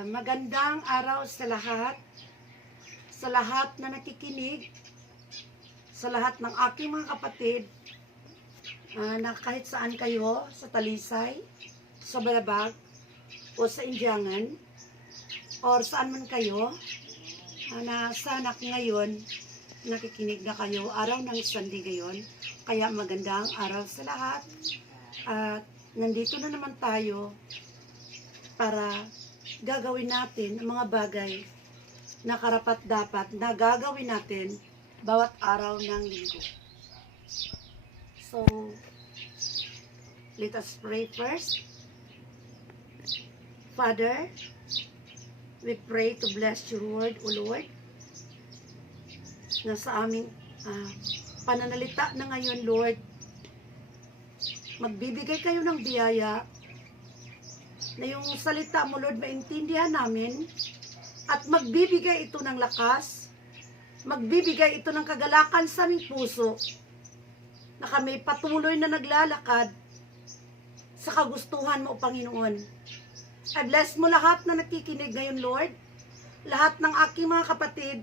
Magandang araw sa lahat na nakikinig, sa lahat ng aking mga kapatid, na kahit saan kayo, sa Talisay, sa Balabag, o sa Indiangan, or saan man kayo, na sana ngayon, nakikinig na kayo, araw ng Sunday ngayon, kaya magandang araw sa lahat, at nandito na naman tayo, para gagawin natin ang mga bagay na karapat-dapat na gagawin natin bawat araw ng linggo. So, let us pray first. Father, we pray to bless your word, O Lord, na sa aming pananalita na ngayon, Lord, magbibigay kayo ng biyaya na yung salita mo, Lord, maintindihan namin at magbibigay ito ng lakas, magbibigay ito ng kagalakan sa aming puso na kami patuloy na naglalakad sa kagustuhan mo, Panginoon. I bless mo lahat na nakikinig ngayon, Lord, lahat ng aking mga kapatid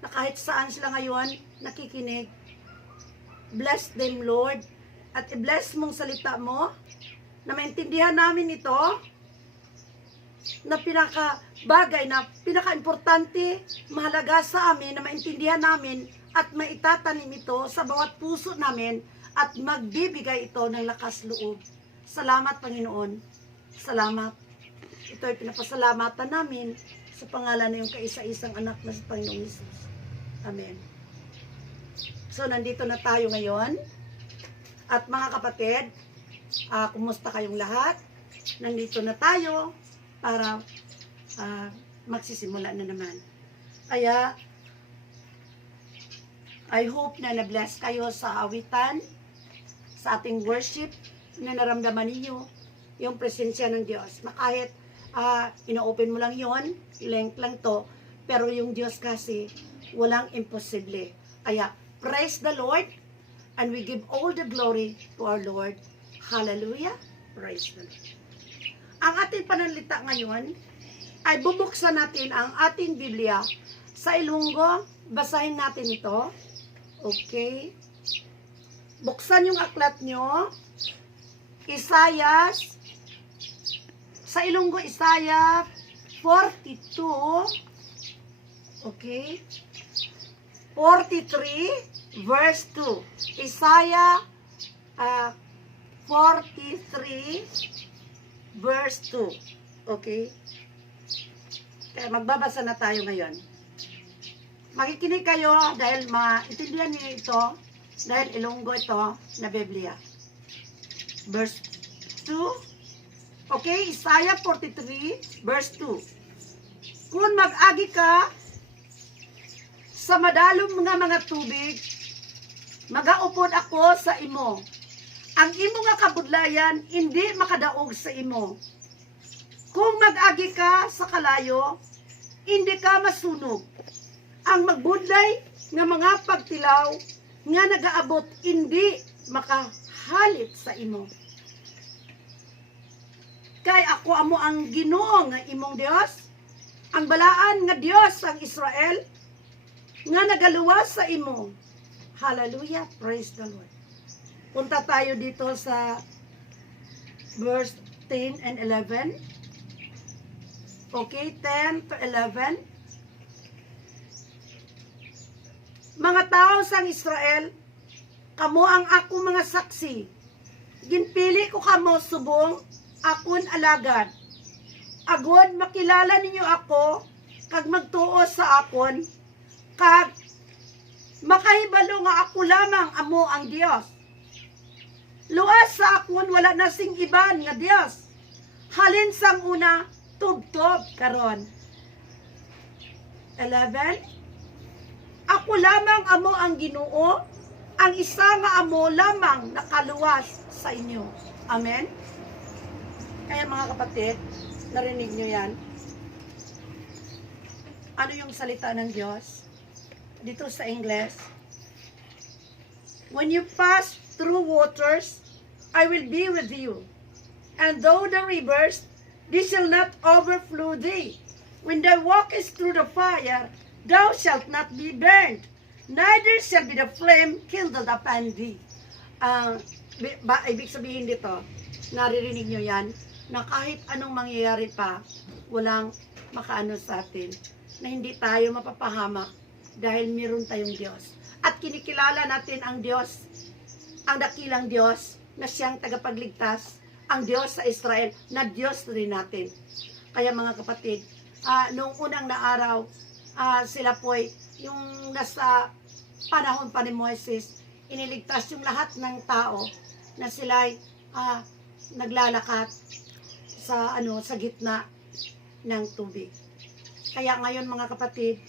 na kahit saan sila ngayon nakikinig. Bless them, Lord, at i-bless mong salita mo na maintindihan namin ito, na pinaka-bagay, na pinaka-importante, mahalaga sa amin, na maintindihan namin at maitatanim ito sa bawat puso namin at magbibigay ito ng lakas loob. Salamat, Panginoon. Salamat. Ito ay pinapasalamatan namin sa pangalan ng iyong kaisa-isang anak na si Panginoong Jesus. Amen. So, nandito na tayo ngayon. At mga kapatid, kumusta kayong lahat? Nandito na tayo para magsisimula na naman. Kaya, I hope na na-bless kayo sa awitan, sa ating worship, na naramdaman ninyo yung presensya ng Diyos. Na kahit ina-open mo lang yon, link lang to, pero yung Diyos kasi walang imposible. Kaya, praise the Lord, and we give all the glory to our Lord. Hallelujah. Praise the Lord. Ang ating pananalita ngayon ay bubuksan natin ang ating Biblia sa Ilonggo. Basahin natin ito. Okay. Buksan yung aklat nyo. Isaiah. Sa Ilonggo, Isaiah 42. Okay. 43 verse 2. Isaiah 43 verse 2. Okay? Kaya magbabasa na tayo ngayon. Makikinig kayo dahil maintindihan niyo ito dahil Ilonggo ito na Biblia. Verse 2. Okay? Isaiah 43 verse 2. Kung mag-agi ka sa madalom mga tubig, magaupod ako sa imo. Ang imo nga kabudlayan, hindi makadaog sa imo. Kung mag-agi ka sa kalayo, hindi ka masunog. Ang magbudlay nga mga pagtilaw, nga nagaabot, hindi makahalit sa imo. Kay ako amo ang Ginoo nga imong Dios, ang balaan nga Dios ang Israel, nga nagaluwas sa imo. Hallelujah, praise the Lord. Punta tayo dito sa verse 10 and 11. Okay, 10 to 11. Mga tao sang Israel, kamo ang ako mga saksi. Ginpili ko kamo subong, akon alagad. Agod makilala ninyo ako, kag magtuo sa akon, kag makahibalo nga ako lamang amo ang Dios. Luas sa akon wala na sing iban nga Dios. Halin sang una tubtob karon. 11. Ako lamang amo ang Ginoo, ang isa nga amo lamang nakaluwas sa inyo. Amen. Kaya mga kapatid, narinig nyo yan. Ano yung salita ng Diyos? Dito sa English, when you pass through waters, I will be with you. And though the rivers this shall not overflow thee. When thou walkest through the fire, thou shalt not be burned, neither shall be the flame kindled upon thee. Ibig sabihin dito, naririnig nyo yan, na kahit anong mangyayari pa, walang makaano sa atin, na hindi tayo mapapahamak dahil meron tayong Diyos. At kinikilala natin ang Diyos, ang dakilang Diyos, na siyang tagapagligtas, ang Diyos sa Israel, na Diyos rin natin. Kaya mga kapatid, noong unang na araw, sila po'y, yung nasa panahon pa ni Moises, iniligtas yung lahat ng tao na sila'y naglalakat sa gitna ng tubig. Kaya ngayon mga kapatid,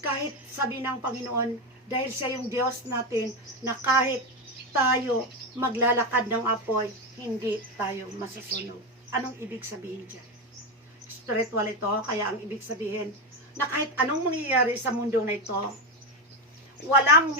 kahit sabi ng Panginoon, dahil siya yung Diyos natin, na kahit tayo maglalakad ng apoy, hindi tayo masusunog. Anong ibig sabihin dyan? Spiritual ito, kaya ang ibig sabihin, na kahit anong mangyayari sa mundo na ito, walang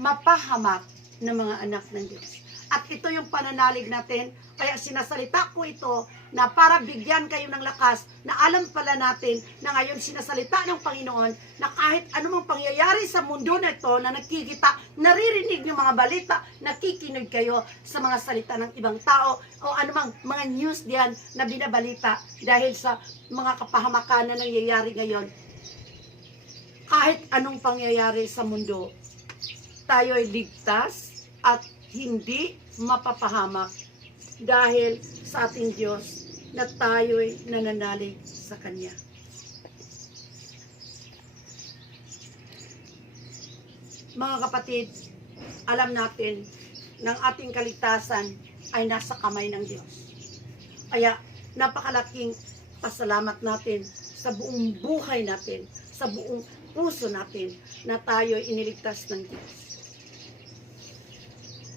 mapahamak ng mga anak ng Diyos. At ito yung pananalig natin, kaya sinasalita ko ito na para bigyan kayo ng lakas, na alam pala natin na ngayon sinasalita ng Panginoon na kahit anumang pangyayari sa mundo na ito na nakikita, naririnig yung mga balita, nakikinig kayo sa mga salita ng ibang tao o anumang mga news diyan na binabalita dahil sa mga kapahamakan na nangyayari ngayon. Kahit anong pangyayari sa mundo, tayo ay ligtas at hindi mapapahamak dahil sa ating Diyos na tayo'y nananalig sa Kanya. Mga kapatid, alam natin ng ating kaligtasan ay nasa kamay ng Diyos. Kaya napakalaking pasalamat natin sa buong buhay natin, sa buong puso natin na tayo'y iniligtas ng Diyos.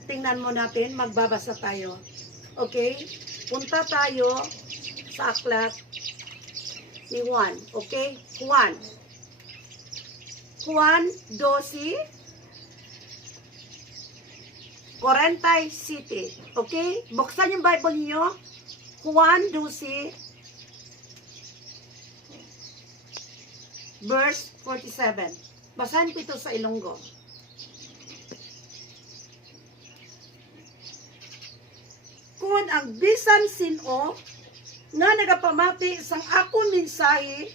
Tingnan mo natin, magbabasa tayo. Okay? Punta tayo sa aklat ni Juan. Okay? Juan 12:47. Okay? Buksan yung Bible niyo. Juan 12, verse 47. Basahin ko ito sa Ilonggo. Kung ang bisan sino nga nagapamati sang akong mensahe,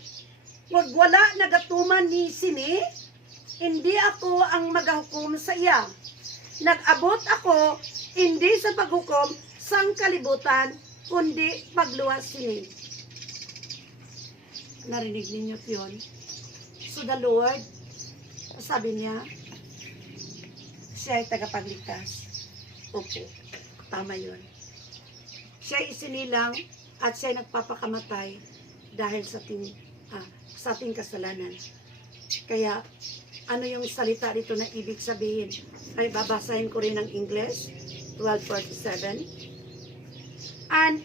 wag wala nagatuman ni sini, hindi ako ang magahukom sa iya. Nag-abot ako, hindi sa paghukom sang kalibutan, kundi pagluwas sini. Narinig ninyo yun? So the Lord, sabi niya, siya ay tagapagligtas. Okay, tama yun. Siya ay isinilang at siya ay nagpapakamatay dahil sa ating kasalanan. Kaya, ano yung salita dito na ibig sabihin? Ay babasahin ko rin ng English, 12:47. And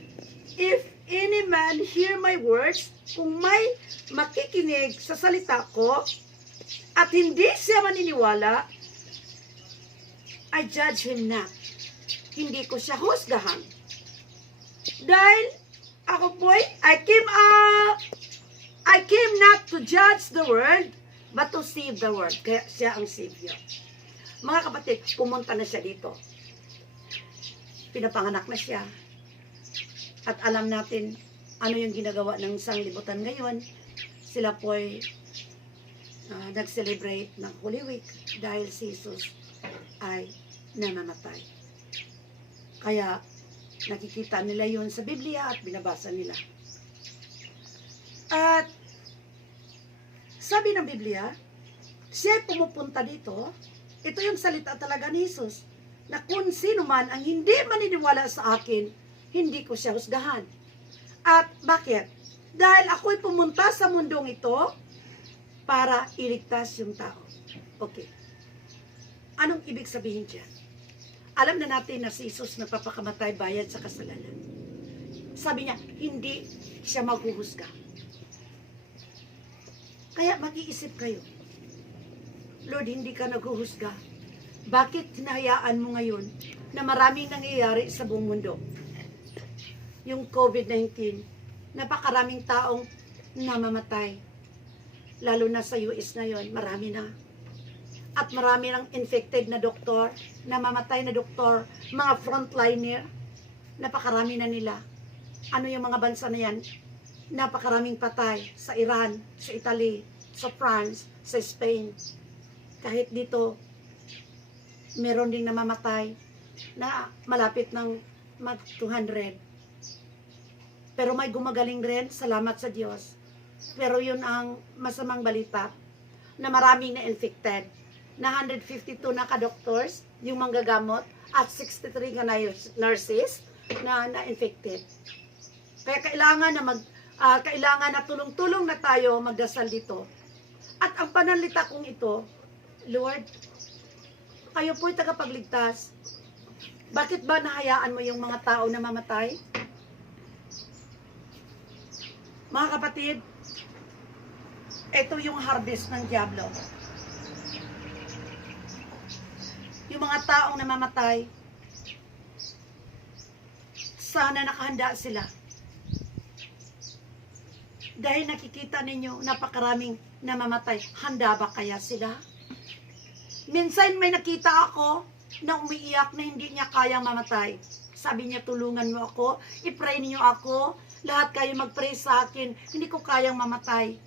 if any man hear my words, kung may makikinig sa salita ko, at hindi siya maniniwala, I judge him not. Hindi ko siya husgahan. Dahil ako po'y, I came not to judge the world, but to save the world. Kaya siya ang Savior. Mga kapatid, pumunta na siya dito. Pinapanganak na siya. At alam natin, ano yung ginagawa ng sanglibutan ngayon. Sila po'y nag-celebrate ng Holy Week dahil si Jesus ay namamatay. Kaya, nakikita nila yun sa Biblia at binabasa nila. At sabi ng Biblia, siya pumupunta dito, ito yung salita talaga ni Jesus, na kung sino man ang hindi maniniwala sa akin, hindi ko siya husgahan. At bakit? Dahil ako'y pumunta sa mundong ito para iligtas yung tao. Okay. Anong ibig sabihin dyan? Alam na natin na si Jesus nagpapakamatay bayad sa kasalanan. Sabi niya, hindi siya maghuhusga. Kaya mag-iisip kayo, Lord, hindi ka naghuhusga. Bakit hinahayaan mo ngayon na maraming nangyayari sa buong mundo? yung COVID-19. Napakaraming taong namamatay. Lalo na sa US ngayon, marami na. At marami ng infected na doktor, namamatay na doktor, mga frontliner, napakarami na nila. Ano yung mga bansa na yan? Napakaraming patay sa Iran, sa Italy, sa France, sa Spain. Kahit dito, meron ding namamatay na malapit ng mag 200. Pero may gumagaling rin, salamat sa Diyos. Pero yun ang masamang balita, na maraming na-infected. Na 152 na ka-doctors, yung manggagamot, at 63 nga na nurses na na-infected. Kaya kailangan na tulong-tulong na tayo magdasal dito. At ang panalita kong ito, Lord, kayo po'y tagapagligtas. Bakit ba nahayaan mo yung mga tao na mamatay? Mga kapatid, ito yung harvest ng diablo. Yung mga taong namamatay, sana nakahanda sila. Dahil nakikita ninyo, napakaraming namamatay. Handa ba kaya sila? Minsan may nakita ako na umiiyak na hindi niya kayang mamatay. Sabi niya, tulungan mo ako, i-pray niyo ako, lahat kayo mag-pray sa akin, hindi ko kayang mamatay.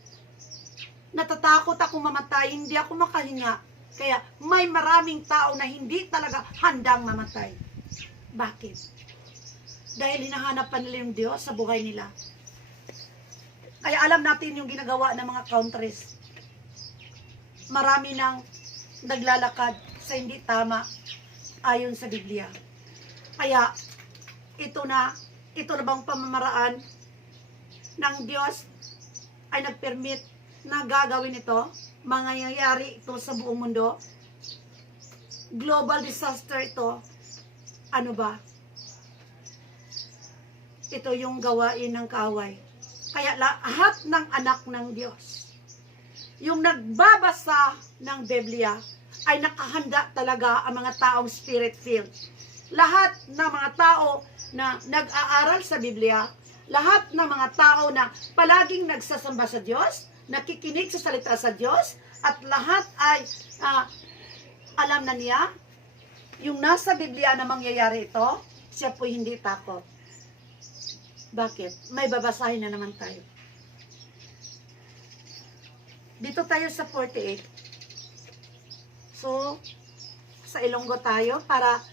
Natatakot ako mamatay, hindi ako makahinga. Kaya may maraming tao na hindi talaga handang mamatay. Bakit? Dahil hinahanap pa nila yung Diyos sa buhay nila. Kaya alam natin yung ginagawa ng mga countries. Marami nang naglalakad sa hindi tama ayon sa Biblia. Kaya ito na bang pamamaraan ng Diyos ay nag-permit na gagawin ito? Mangyayari ito sa buong mundo? Global disaster ito. Ano ba? Ito yung gawain ng kaaway. Kaya lahat ng anak ng Diyos, yung nagbabasa ng Biblia, ay nakahanda talaga ang mga taong spirit-filled. Lahat ng mga tao na nag-aaral sa Biblia, lahat ng mga tao na palaging nagsasamba sa Diyos, nakikinig sa salita sa Diyos, at lahat ay alam na niya, yung nasa Biblia na mangyayari ito, siya po hindi takot. Bakit? May babasahin na naman tayo. Dito tayo sa 48. So, sa Ilonggo tayo para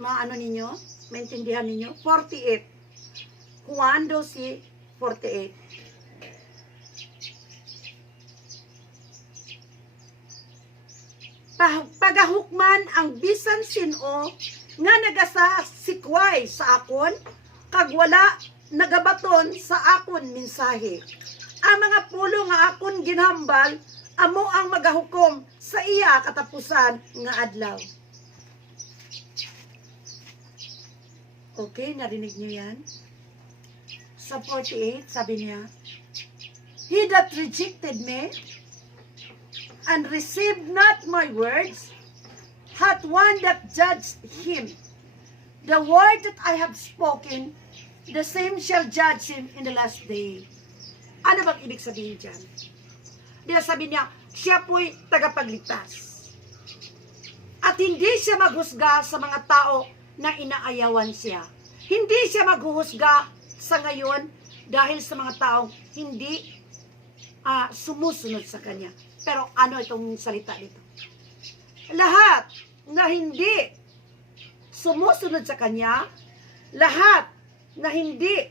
maano ninyo, maintindihan ninyo. 48. Cuando si 48. Pagahukman ang bisan sino nga nagasa sikway sa akon, kag wala nagabaton sa akon mensahe. Ang mga pulo nga akon ginhambal, amo ang magahukom sa iya katapusan nga adlaw. Okay, narinig niyo yan? Sa 48, sabi niya, He that rejected me and received not my words hath one that judged him. The word that I have spoken, the same shall judge him in the last day. Ano bang ibig sabihin dyan? Diya sabi niya, siya po'y tagapagligtas. At hindi siya maghusga sa mga tao na inaayawan siya. Hindi siya maghuhusga sa ngayon dahil sa mga taong hindi sumusunod sa kanya. Pero ano itong salita dito? Lahat na hindi sumusunod sa kanya, lahat na hindi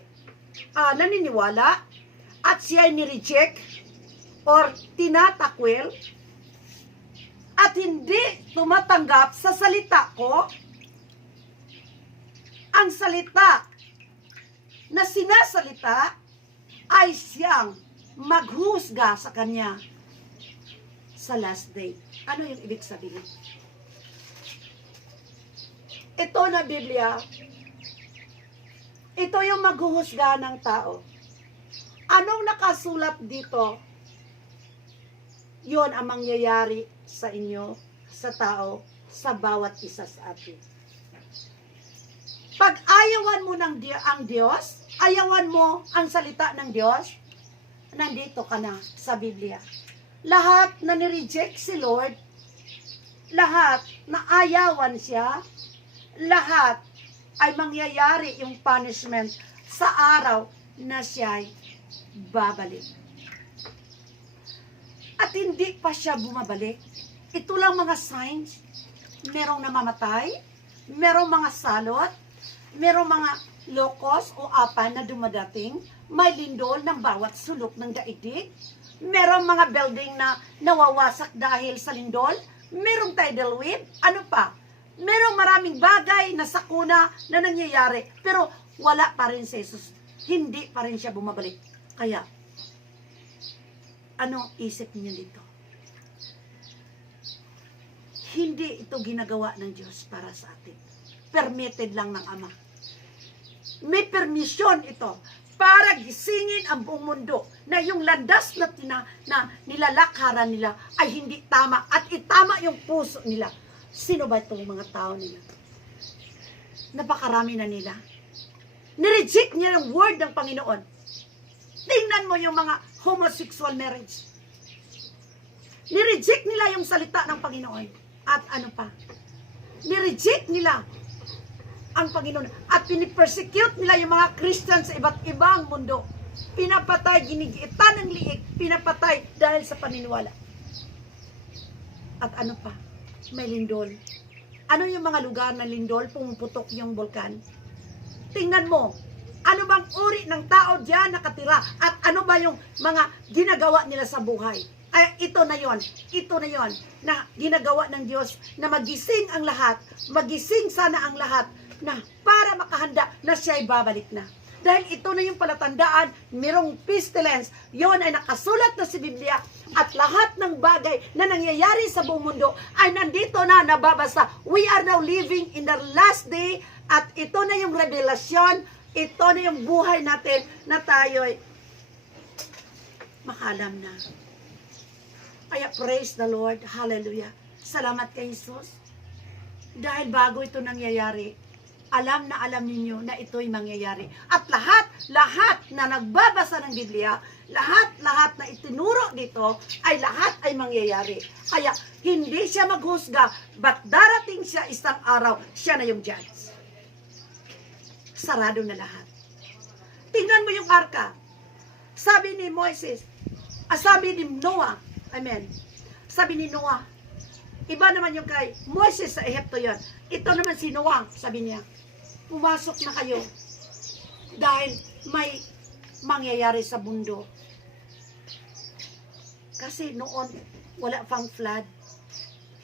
naniniwala at siya ay nireject or tinatakwil at hindi tumatanggap sa salita ko, ang salita na sinasalita ay siyang maghusga sa kanya sa last day. Ano yung ibig sabihin? Ito na Biblia, ito yung maghuhusga ng tao. Anong nakasulat dito? Yun ang mangyayari sa inyo, sa tao, sa bawat isa sa atin. Pag ayawan mo ang Diyos, ayawan mo ang salita ng Diyos, nandito ka na sa Biblia. Lahat na nireject si Lord, lahat na ayawan siya, lahat ay mangyayari yung punishment sa araw na siya'y babalik. At hindi pa siya bumabalik. Ito lang mga signs. Merong namamatay, merong mga salot, merong mga lokos o apan na dumadating, may lindol ng bawat sulok ng daigdig, merong mga building na nawawasak dahil sa lindol, merong tidal wave, ano pa? Merong maraming bagay na sakuna na nangyayari, pero wala pa rin si Jesus. Hindi pa rin siya bumabalik. Kaya, ano isip niyo dito? Hindi ito ginagawa ng Diyos para sa atin. Permitted lang ng Ama. May permission ito para gisingin ang buong mundo na yung landas na nilalakaran nila ay hindi tama at itama yung puso nila. Sino ba itong mga tao nila? Napakarami na nila. Nireject niya yung word ng Panginoon. Tingnan mo yung mga homosexual marriage. Nireject nila yung salita ng Panginoon. At ano pa? Nireject nila ang Panginoon. At pinipersecute nila yung mga Christian sa iba't ibang mundo. Pinapatay, ginigitan ng liig, pinapatay dahil sa paniniwala. At ano pa? May lindol. Ano yung mga lugar na lindol? Pumuputok yung bulkan. Tingnan mo, ano bang uri ng tao diyan nakatira? At ano ba yung mga ginagawa nila sa buhay? Ay, ito na yon na ginagawa ng Diyos na magising ang lahat, magising sana ang lahat na para makahanda na siya ay babalik na. Dahil ito na yung palatandaan, merong pestilence, yon ay nakasulat na sa Biblia at lahat ng bagay na nangyayari sa buong mundo ay nandito na nababasa. We are now living in the last day at ito na yung revelasyon, ito na yung buhay natin na tayo'y makalam na. Kaya praise the Lord, hallelujah. Salamat kay Jesus. Dahil bago ito nangyayari, alam ninyo na ito'y mangyayari. At lahat na nagbabasa ng Biblia, lahat na itinuro dito, lahat ay mangyayari. Kaya hindi siya maghusga, but darating siya isang araw, siya na yung judge. Sarado na lahat. Tingnan mo yung arka. Sabi ni Moises, sabi ni Noah, amen. Sabi ni Noah, iba naman yung kay Moises sa Ehipto yon. Ito naman si Noah, sabi niya, pumasok na kayo dahil may mangyayari sa mundo. Kasi noon, wala pang flood.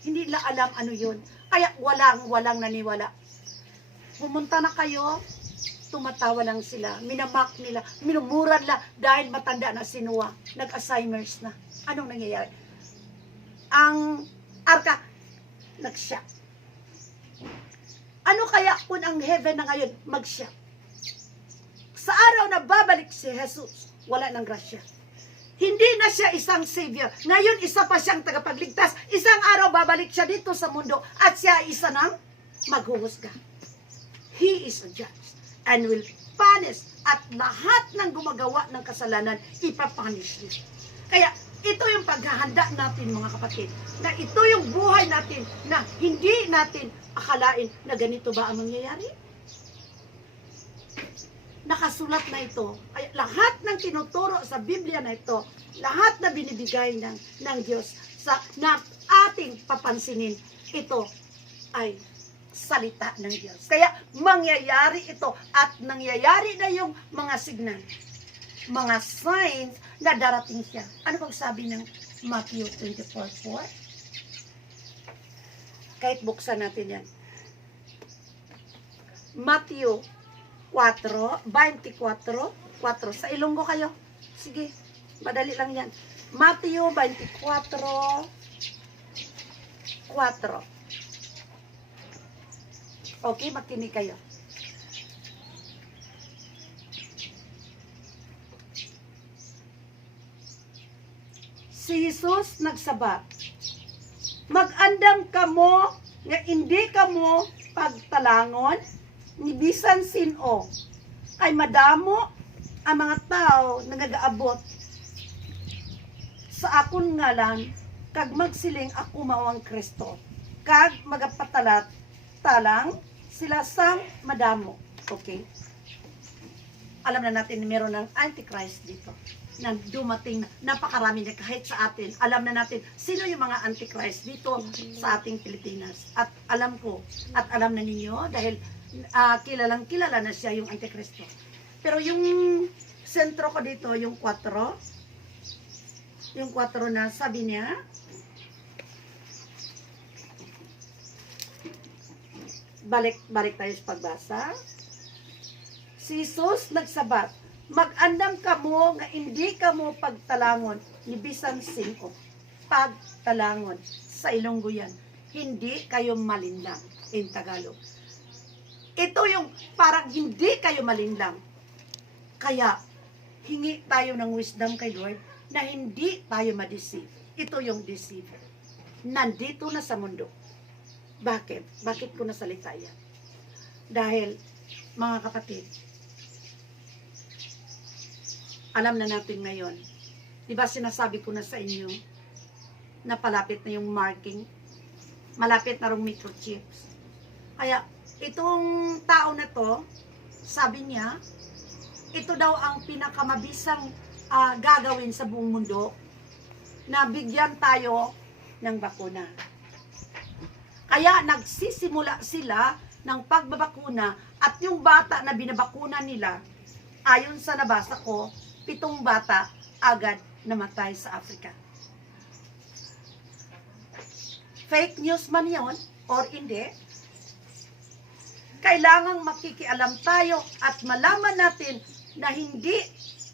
Hindi nila alam ano yun. Kaya walang naniwala. Pumunta na kayo, tumatawa lang sila. Minamak nila, minumura nila dahil matanda na si Noah. Nag-Alzheimer's na. Anong nangyayari? Ang arka, nag-shock. Ano kaya kung ang heaven na ngayon mag-shock? Sa araw na babalik si Jesus, wala ng grasya. Hindi na siya isang savior. Ngayon, isa pa siyang tagapagligtas. Isang araw babalik siya dito sa mundo at siya isa ng maghuhusga. He is a judge and will punish at lahat ng gumagawa ng kasalanan, ipapunish niya. Kaya, ito yung paghahanda natin mga kapatid, na ito yung buhay natin na hindi natin akalain na ganito ba ang mangyayari? Nakasulat na ito. Ay, lahat ng tinuturo sa Biblia na ito, lahat na binibigay ng Diyos na ating papansinin, ito ay salita ng Diyos. Kaya mangyayari ito at nangyayari na yung mga signal, mga signs na darating siya. Ano bang sabi ng Matthew 24:4? Kahit buksan natin yan. Matthew 24:4. Sa Ilonggo kayo. Sige, madali lang yan. Matthew 24:4. Okay, makinig kayo. Si Jesus nagsabat, mag-andam kamo nga hindi kamo pagtalangon, ni bisan sino kay madamo ang mga tao nga nagaabot sa akon ngalan kag magsiling ako mao ang Kristo kag magapatalat talang sila sang madamo. Okay? Alam na natin meron ng Antichrist dito na dumating na napakarami na kahit sa atin. Alam na natin sino yung mga Antichrist dito sa ating Pilipinas. At alam ko at alam na ninyo dahil kilalang kilala na siya yung Antikristo. Pero yung sentro ko dito, yung 4, yung 4 na sabi niya, balik tayo sa pagbasa. Si Jesus nagsabat, mag-andam kamo nga hindi kamo pagtalangon ni bisan sino. Pagtalangon sa Ilonggo yan. Hindi kayo malinlang in Tagalog. Ito yung parang hindi kayo malinlang. Kaya hingi tayo ng wisdom kay Lord na hindi tayo ma-deceive. Ito yung deceiver. Nandito na sa mundo. Bakit? Bakit ko nasalita yan? Dahil, mga kapatid, alam na natin ngayon, di ba sinasabi ko na sa inyo, na palapit na yung marking, malapit na rong microchips. Kaya, itong tao na to, sabi niya, ito daw ang pinakamabisang gagawin sa buong mundo, na bigyan tayo ng bakuna. Kaya nagsisimula sila ng pagbabakuna at yung bata na binabakuna nila, ayon sa nabasa ko, 7 bata agad namatay sa Africa. Fake news man yun or hindi, kailangang makikialam tayo at malaman natin na hindi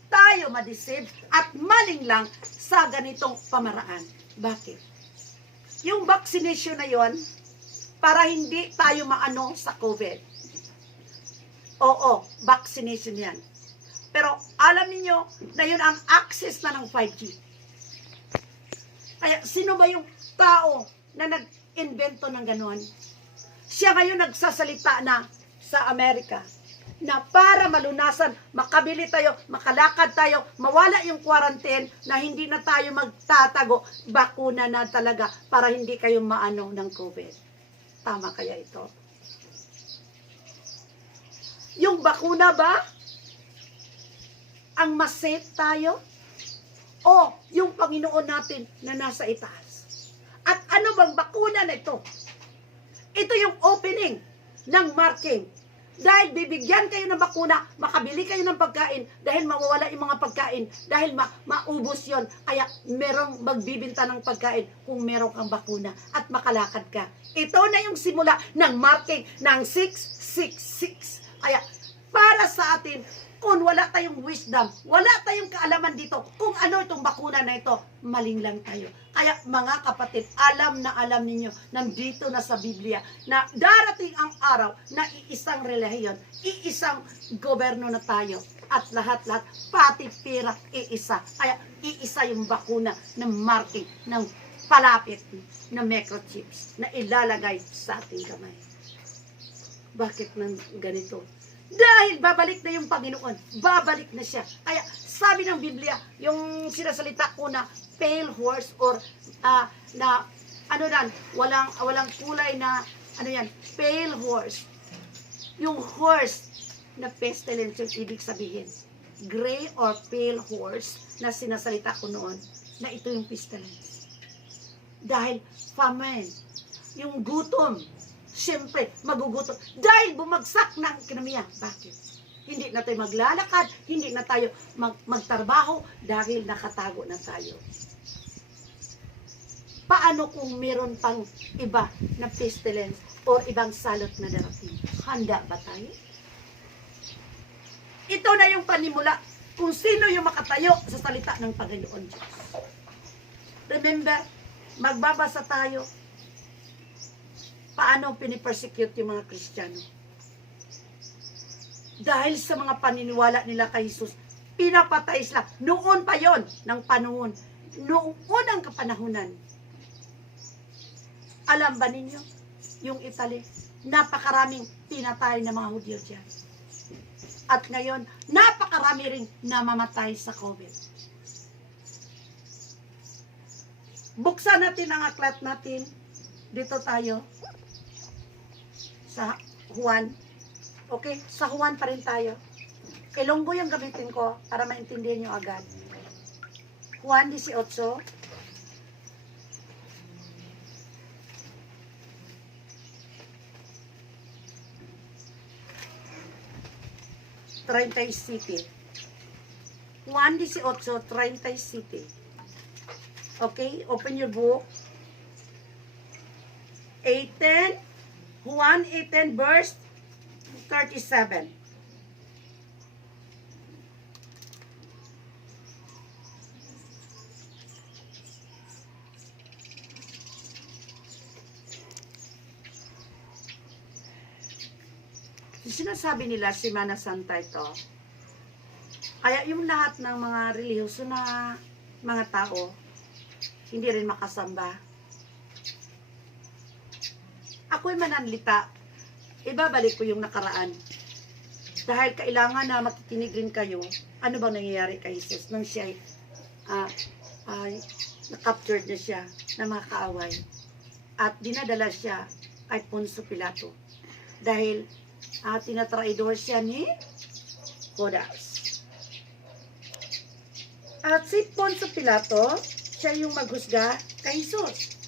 tayo ma-deceive at maling lang sa ganitong pamaraan. Bakit? Yung vaccination na yon para hindi tayo maano sa COVID. Oo, vaccination yan. Pero alam niyo na yun ang access na ng 5G. Kaya sino ba yung tao na nag-invento ng ganon? Siya ngayon nagsasalita na sa Amerika na para malunasan, makabili tayo, makalakad tayo, mawala yung quarantine, na hindi na tayo magtatago, bakuna na talaga para hindi kayo maano ng COVID. Tama kaya ito? Yung bakuna ba ang mas safe tayo? O yung Panginoon natin na nasa itaas? At ano bang bakuna na ito? Ito yung opening ng marking. Dahil bibigyan kayo ng bakuna, makabili kayo ng pagkain, dahil mawawala yung mga pagkain, dahil maubos yon. Kaya merong magbibinta ng pagkain kung meron kang bakuna at makalakad ka. Ito na yung simula ng marking ng 666. Kaya para sa atin, kung wala tayong wisdom, wala tayong kaalaman dito, kung ano itong bakuna na ito, maling lang tayo. Kaya mga kapatid, alam na alam ninyo, nandito na sa Biblia, na darating ang araw na iisang relihiyon, iisang goberno na tayo, at lahat-lahat, pati pira, iisa. Kaya iisa yung bakuna ng marking, ng palapit na microchips na ilalagay sa ating kamay. Bakit nang ganito? Dahil babalik na yung Panginoon. Babalik na siya. Kaya sabi ng Biblia, yung sinasalita ko na pale horse or na ano yan, walang kulay na ano yan, pale horse. Yung horse na pestilence yung ibig sabihin. Gray or pale horse na sinasalita ko noon na ito yung pestilence. Dahil famine, yung gutom, siyempre, magugutom. Dahil bumagsak na ang ekonomiya. Bakit? Hindi na tayo maglalakad, hindi na tayo magtrabaho dahil nakatago na tayo. Paano kung meron pang iba na pestilence o ibang salot na darating? Handa ba tayo? Ito na yung panimula kung sino yung makatayo sa salita ng Panginoon Diyos. Remember, magbabasa tayo paano pinipersecute yung mga Kristiyano. Dahil sa mga paniniwala nila kay Jesus, pinapatay sila. Noon pa yon ng panahon. Noong unang kapanahunan. Alam ba ninyo, yung Italy, Napakaraming pinatay na mga Hudyo dyan. At ngayon, napakarami ring namamatay sa COVID. Buksan natin ang aklat natin. Dito tayo. Sa Juan. Okay? Sa Juan pa rin tayo. Ilonggo yung gamitin ko para maintindihan nyo agad. Juan 18. City. Juan 18, 30 City. Okay, open your book. 18, Juan 18 verse 37. Sinasabi nila Semana Santa ito. Kaya yung lahat ng mga relihiyoso na mga tao, hindi rin makasamba. Ako'y mananlita. Ibabalik ko yung nakaraan. Dahil kailangan na makikinig rin kayo, ano bang nangyayari kay Jesus nang siya na-captured na siya na mga kaaway. At dinadala siya kay Poncio Pilato. Dahil tinatraidor siya ni Judas. At si Poncio Pilato, siya yung maghusga kay Jesus.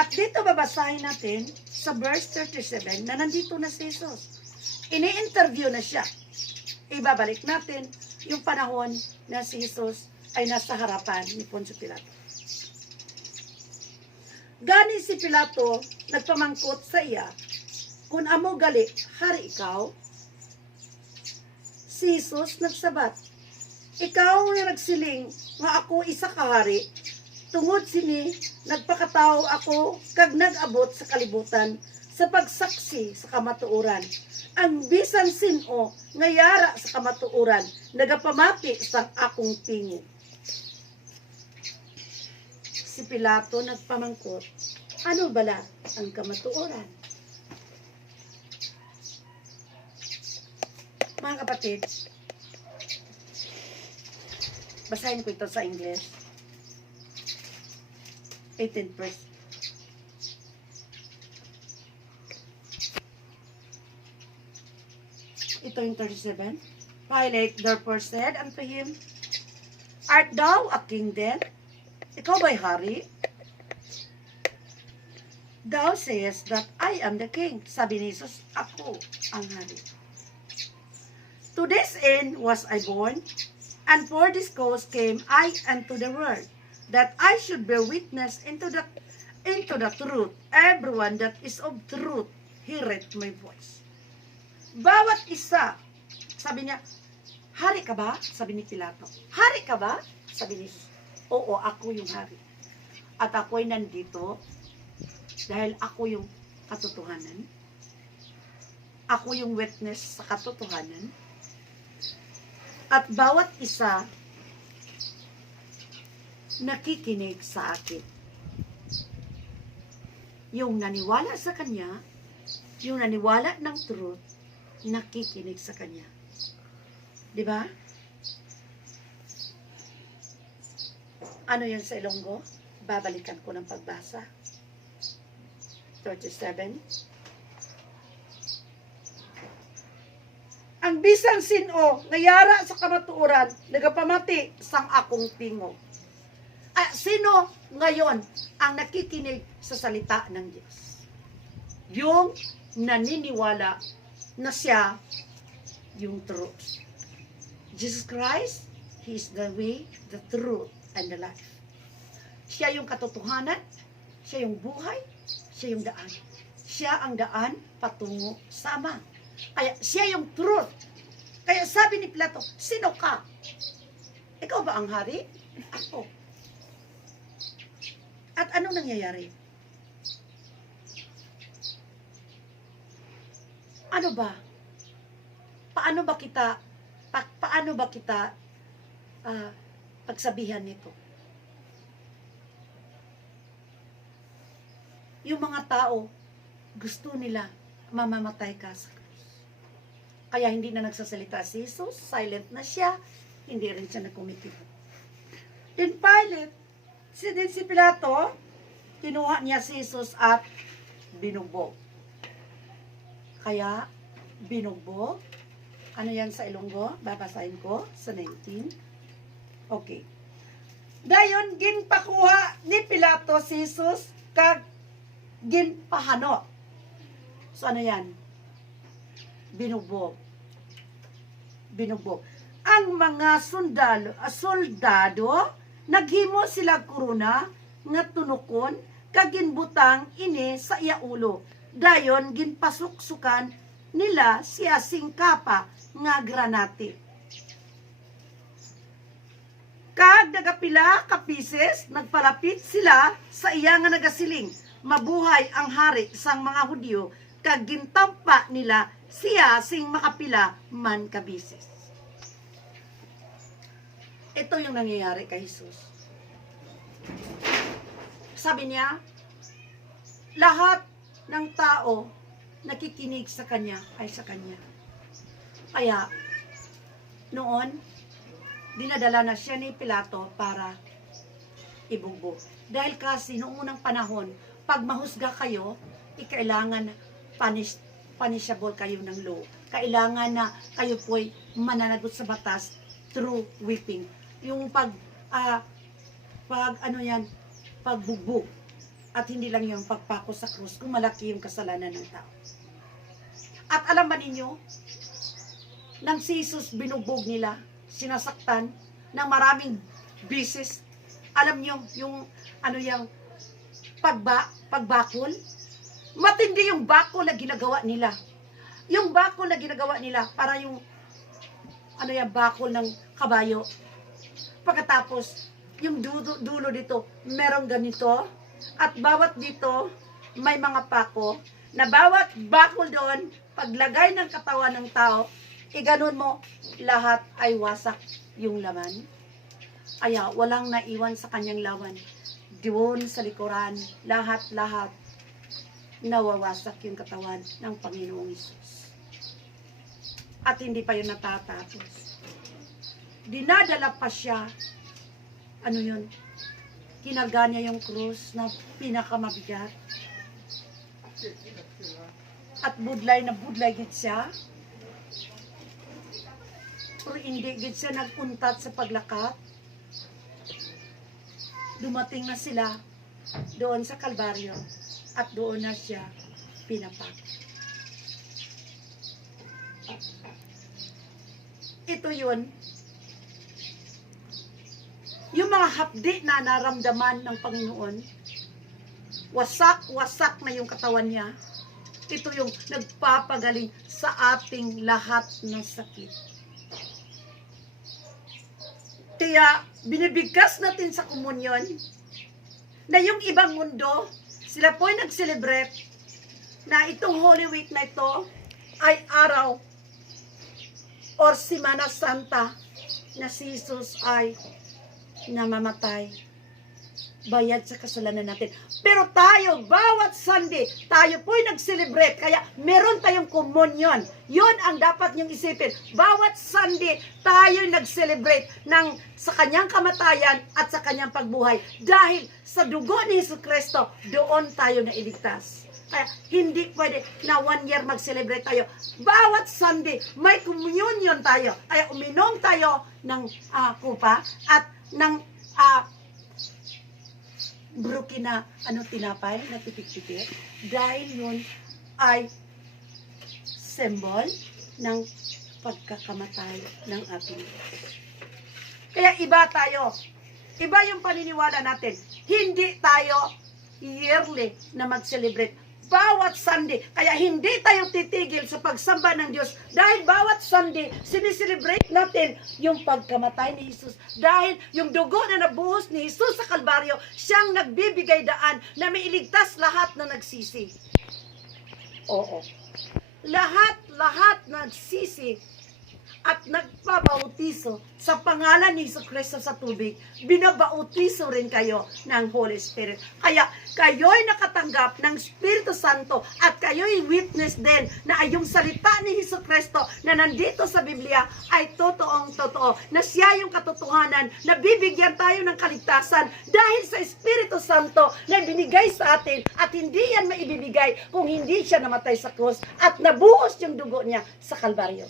At dito babasahin natin sa verse 37 na nandito na si Jesus. Ini-interview na siya. Ibabalik natin yung panahon na si Jesus ay nasa harapan ni Poncio Pilato. Gani si Pilato nagpamangkot sa iya, kung amo gali, hari ikaw? Si Jesus nagsabat, ikaw nga nagsiling nga ako isa ka hari, tungod sini nagpakatao ako kag nag-abot sa kalibutan sa pagsaksi sa kamatuoran. Ang bisan sino nga yara sa kamatuoran nagapamati sa akong tingog. Si Pilato nagpamangkot, ano bala ang kamatuoran? Mga kapatid, basahin ko ito sa English. 18th verse. Ito yung 37. Pilate therefore said unto him, art thou a king then? Ikaw ba'y hari? Thou sayest that I am the king. Sabi ni Jesus, ako ang hari. To this end was I born, and for this cause came I unto the world, that I should bear witness into the truth. Everyone that is of truth heareth my voice. Bawat isa, sabi niya, hari ka ba? Sabi ni Pilato. Hari ka ba? Sabi ni Jesus. Oo, ako yung hari. At ako'y nandito dahil ako yung katotohanan. Ako yung witness sa katotohanan. At bawat isa nakikinig sa akin. Yung naniwala sa kanya, yung naniwala ng truth, nakikinig sa kanya. Di ba? Ano yan sa Ilonggo? Babalikan ko ng pagbasa. 37. Ang bisan sino ngayara sa kamatuoran nagapamati sang akong tingog. Sino ngayon ang nakikinig sa salita ng Diyos? Yung naniniwala na siya yung truth. Jesus Christ, He is the way, the truth, and the life. Siya yung katotohanan, siya yung buhay, siya yung daan. Siya ang daan patungo sa Ama. Kaya siya yung truth. Kaya sabi ni Pilato, sino ka? Ikaw ba ang hari? Ako. At anong nangyayari? Ano ba? Paano ba kita pagsabihan nito? Yung mga tao, gusto nila mamamatay ka sa krus. Kaya hindi na nagsasalita si Jesus, silent na siya, hindi rin siya nagkumikibo. Then Pilate, si Pilato, kinuha niya si Jesus at binugbog. Kaya, binugbog. Ano yan sa Ilonggo? Babasahin ko sa 19. Okay. Dayon, ginpakuha ni Pilato si Jesus kag ginpahano. So, ano yan? Binugbog. Binugbog. Ang mga soldado, naghimo sila korona nga tunukon kag ginbutang ini sa iya ulo. Dayon ginpasuksukan nila siya sing kapa nga granate. Kag nagapila ka pieces, nagpalapit sila sa iya nga nagasiling, mabuhay ang hari sang mga Hudyo, kag gintampa nila siya sing makapila man ka pieces. Ito yung nangyayari kay Jesus. Sabi niya, lahat ng tao nakikinig sa kanya ay sa kanya. Kaya, noon, dinadala na siya ni Pilato para ibugbog. Dahil kasi noong unang panahon, pag mahusga kayo, kailangan punishable kayo ng law. Kailangan na kayo po'y mananagot sa batas through whipping. Yung pagbugbog. At hindi lang yung pagpako sa krus kung malaki yung kasalanan ng tao. At alam ba ninyo, nang si Jesus binugbog nila, sinasaktan ng maraming bisis. Alam niyo yung pagbakol? Matindi yung bakol na ginagawa nila. Yung bakol na ginagawa nila para yung bakol ng kabayo. Pagkatapos, yung dulo dito, merong ganito. At bawat dito, may mga pako. Na bawat bakol doon, paglagay ng katawan ng tao, iganon mo, lahat ay wasak yung laman. Kaya walang naiwan sa kanyang laman. Doon sa likuran, lahat nawawasak yung katawan ng Panginoong Hesus. At hindi pa yun natatapos. Dinadala pa siya, kinarga niya yung krus na pinakamabigat. At budlay gid siya. Pero hindi gid siya nagpuntat sa paglakat. Dumating na sila doon sa Kalbaryo at doon na siya pinapak. Ito yun. Yung mga hapdi na naramdaman ng Panginoon, wasak na yung katawan niya. Ito yung nagpapagaling sa ating lahat ng sakit. Kaya binibigkas natin sa komunyon na yung ibang mundo, sila po'y nag-celebrate na itong Holy Week na ito ay araw or Semana Santa na si Jesus ay namamatay. Bayad sa kasalanan natin. Pero tayo, bawat Sunday, tayo po'y nag-celebrate. Kaya meron tayong komunyon. Yun ang dapat niyong isipin. Bawat Sunday, tayo nag-celebrate sa kanyang kamatayan at sa kanyang pagbuhay. Dahil sa dugo ni Jesucristo, doon tayo nailigtas. Kaya hindi pwede na 1 year mag-celebrate tayo. Bawat Sunday, may communion tayo. Kaya uminom tayo ng kupa at ng broken na tinapay na tipik-tipik. Dahil yun ay symbol ng pagkakamatay ng ating Diyos. Kaya iba tayo. Iba yung paniniwala natin. Hindi tayo yearly na mag-celebrate. Bawat Sunday. Kaya hindi tayo titigil sa pagsamba ng Diyos. Dahil bawat Sunday, sineselebrate natin yung pagkamatay ni Jesus. Dahil yung dugo na nabuhos ni Jesus sa Kalbaryo, siyang nagbibigay daan na may iligtas lahat na nagsisi. Oo. Lahat nagsisi at nagpabautiso sa pangalan ni Jesucristo sa tubig. Binabautiso rin kayo ng Holy Spirit. Kaya kayo'y nakatanggap ng Espiritu Santo at kayo'y witness din na yung salita ni Jesucristo na nandito sa Biblia ay totoong totoo, na siya yung katotohanan, na bibigyan tayo ng kaligtasan dahil sa Espiritu Santo na binigay sa atin, at hindi yan maibibigay kung hindi siya namatay sa krus at nabuhos yung dugo niya sa Kalbaryo.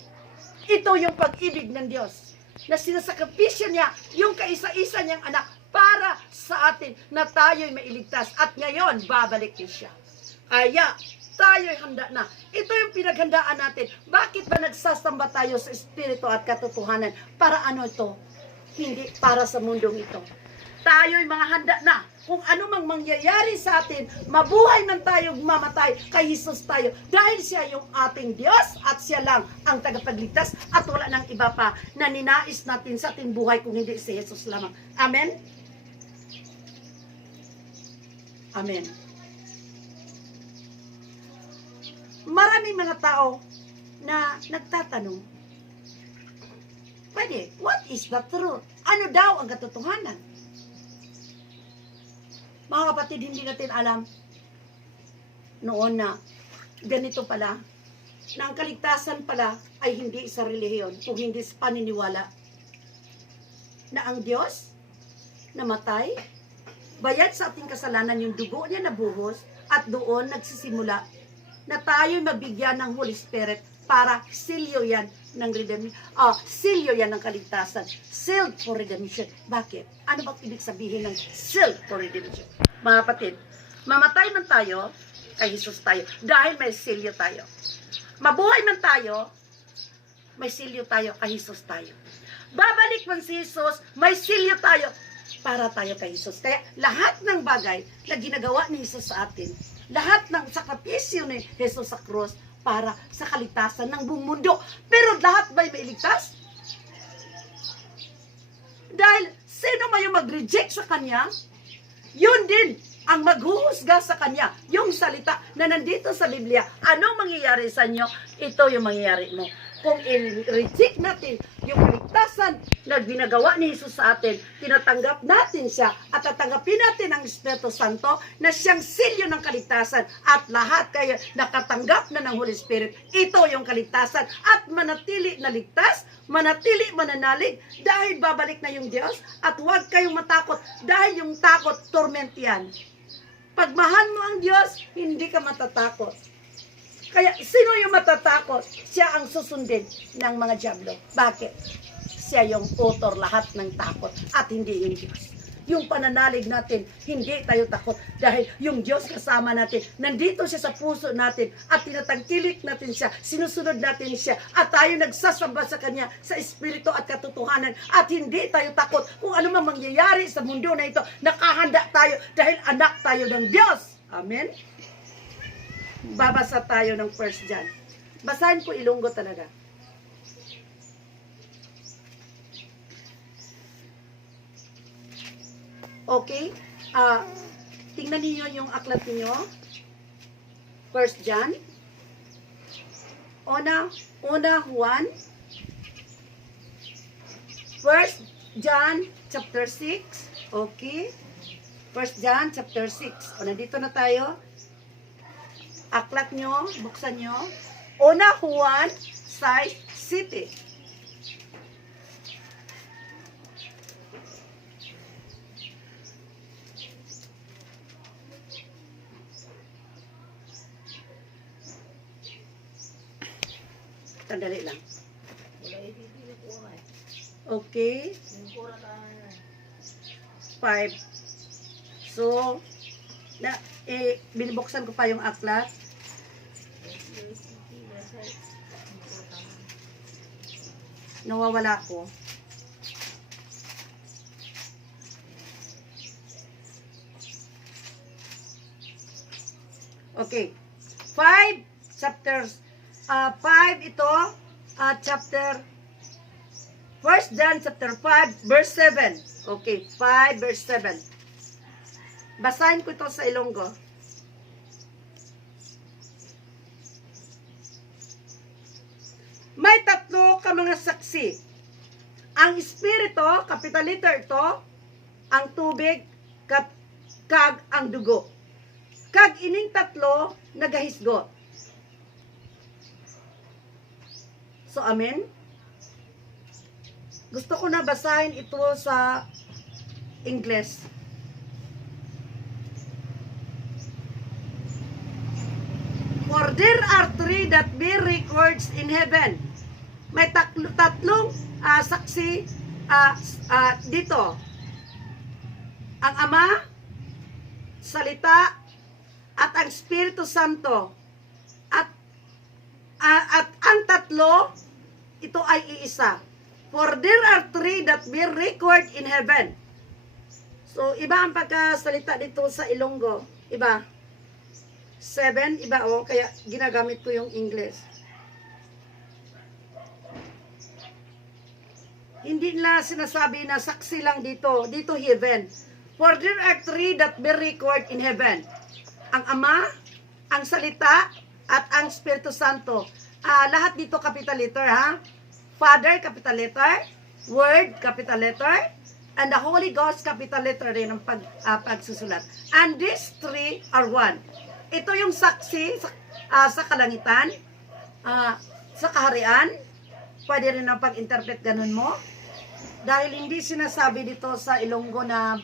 Ito yung pag-ibig ng Diyos, na sinasakripisyo niya yung kaisa-isa niyang anak para sa atin na tayo'y mailigtas. At ngayon, babalik din siya. Kaya, tayo'y handa na. Ito yung pinaghandaan natin. Bakit ba nagsasamba tayo sa Espiritu at katotohanan? Para ano ito? Hindi para sa mundong ito. Tayo'y mga handa na. Kung ano mang mangyayari sa atin, mabuhay man tayo, mamatay, kay Jesus tayo. Dahil siya yung ating Diyos at siya lang ang tagapagligtas at wala nang iba pa na ninais natin sa ating buhay kung hindi si Jesus lamang. Amen? Amen. Maraming mga tao na nagtatanong, pwede, what is the truth? Ano daw ang katotohanan? Mga kapatid, hindi natin alam noon na ganito pala, na ang kaligtasan pala ay hindi sa relihiyon, kung hindi sa paniniwala na ang Diyos namatay, bayad sa ating kasalanan yung dugo niya nabuhos, at doon nagsisimula na tayo mabigyan ng Holy Spirit para silyo yan ng redemption. Silyo yan ng kaligtasan. Sealed for redemption. Bakit? Ano bang ibig sabihin ng sealed for redemption? Mga kapatid, mamatay man tayo, kay Jesus tayo, dahil may silyo tayo. Mabuhay man tayo, may silyo tayo, kay Jesus tayo. Babalik man si Jesus, may silyo tayo, para tayo kay Jesus. Kaya lahat ng bagay na ginagawa ni Jesus sa atin, lahat ng sakripisyo ni Jesus sa krus para sa kaligtasan ng buong mundo. Pero lahat ba'y mailigtas? Dahil sino man yung mag-reject sa Kanya, yun din ang maghuhusga sa Kanya. Yung salita na nandito sa Biblia, anong mangyayari sa inyo? Ito yung mangyayari mo. Kung i-reject natin yung kaligtasan na ginagawa ni Jesus sa atin, tinatanggap natin siya at tatanggapin natin ang Espiritu Santo na siyang silyo ng kaligtasan at lahat kayo nakatanggap na ng Holy Spirit. Ito yung kaligtasan at manatili na ligtas, manatili mananalig dahil babalik na yung Diyos, at huwag kayong matakot dahil yung takot, torment yan. Pagmahal mo ang Diyos, hindi ka matatakot. Kaya, sino yung matatakot? Siya ang susundin ng mga dyablo. Bakit? Siya yung author lahat ng takot at hindi yung Diyos. Yung pananalig natin, hindi tayo takot dahil yung Diyos kasama natin. Nandito siya sa puso natin at tinatangkilik natin siya, sinusunod natin siya at tayo nagsasamba sa Kanya sa Espiritu at katotohanan at hindi tayo takot kung ano mang mangyayari sa mundo na ito. Nakahanda tayo dahil anak tayo ng Diyos. Amen? Babasa tayo ng 1 John. Basahin po Ilonggo talaga. Okay? Tingnan niyo yung aklat niyo. 1 John. Una Juan. 1 John chapter 6. Okay? 1 John chapter 6. O, nandito na tayo. Aklat nyo, buksan nyo. Una Juan, size city. Sandali lang. Okay. 5. So, binibuksan ko pa yung aklat. Nawawala ko. Okay. 5 chapters. 5 ito. Chapter 1 John chapter 5 verse 7. Okay. 5 verse 7. Basahin ko ito sa Ilonggo. May tatlo ka mga saksi. Ang Espiritu, capital letter ito, ang tubig, kag ang dugo. Kag ining tatlo nagahisgot. So, amen? Gusto ko na basahin ito sa English. For there are three that bear records in heaven. May tatlong saksi dito. Ang Ama, Salita, at ang Espiritu Santo. At ang tatlo, ito ay iisa. For there are three that bear record in heaven. So, iba ang pagkasalita dito sa Ilonggo. Iba. 7, iba kaya ginagamit ko yung English. Hindi na sinasabi na saksi lang dito. Dito heaven. For there are three that bear record in heaven. Ang Ama, ang Salita, at ang Espiritu Santo. Lahat dito capital letter, ha? Father, capital letter. Word, capital letter. And the Holy Ghost, capital letter rin ang pagsusulat. And these three are one. Ito yung saksi sa kalangitan, sa kaharian. Pwede rin ang pag-interpret ganun mo. Dahil hindi sinasabi dito sa Ilonggo na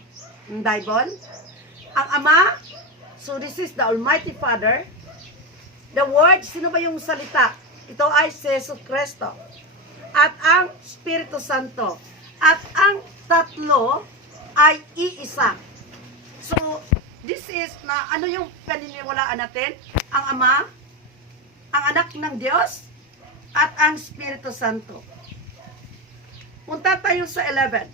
Bible. Ang Ama, so this is the Almighty Father. The Word, sino ba yung salita? Ito ay si Jesus Cristo. At ang Espiritu Santo. At ang tatlo ay iisa. So, this is na ano yung paniniwalaan natin? Ang Ama, ang Anak ng Diyos, at ang Espiritu Santo. Punta tayo sa 11.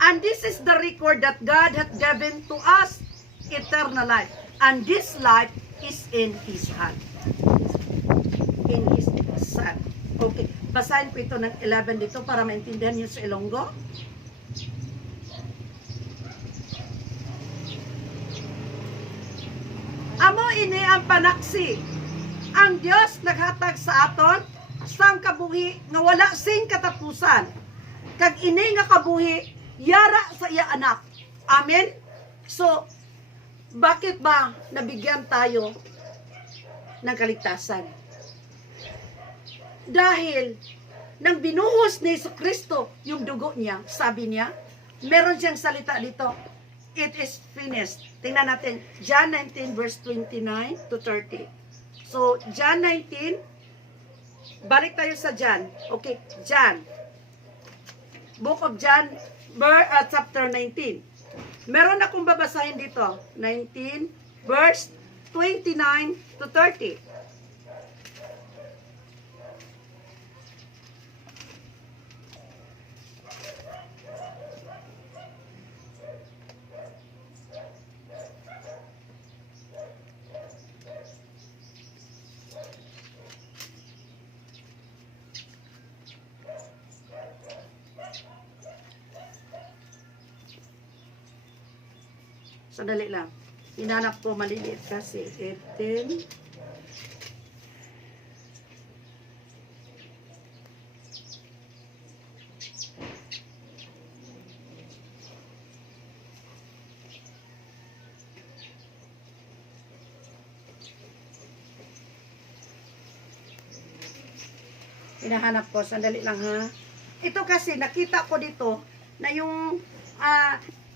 And this is the record that God hath given to us, eternal life. And this life is in His hand. In His Son. Okay. Basahin ko ito ng 11 dito para maintindihan niyo sa Ilonggo. Amo ini ang panaksi. Ang Dios naghatag sa aton sang kabuhi nga wala sing katapusan. Kag ini nga kabuhi yara sa iya anak. Amen. So, bakit ba nabigyan tayo ng kaligtasan? Dahil nang binuhos ni Jesucristo yung dugo niya, sabi niya, meron siyang salita dito, it is finished. Tingnan natin, John 19 verse 29 to 30. So, John 19, balik tayo sa John. Okay, John. Book of John, chapter 19. Meron akong babasahin dito, 19 verse 29 to 30. Sandali lang. Hinanap ko maliliit kasi. 18. Hinahanap ko. Sandali lang, ha. Ito kasi, nakita ko dito na yung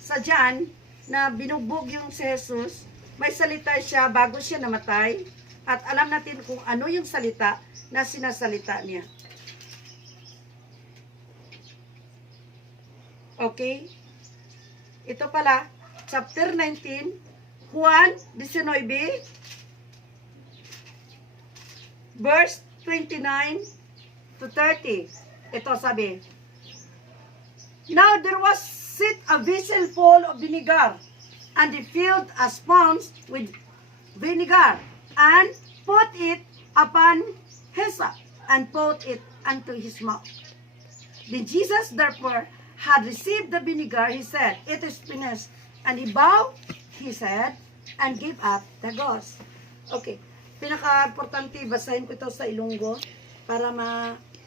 sa John, na binubog yung si Jesus, may salita siya bago siya namatay, at alam natin kung ano yung salita na sinasalita niya. Okay? Ito pala, chapter 19, Juan 19, verse 29 to 30. Ito sabi, now there was set a vessel full of vinegar, and he filled a sponge with vinegar, and put it upon hyssop, and put it unto his mouth. Then Jesus therefore had received the vinegar, he said, it is finished. And he bowed his head, and gave up the ghost. Okay, pinaka-importante, basahin ko ito sa Ilonggo, para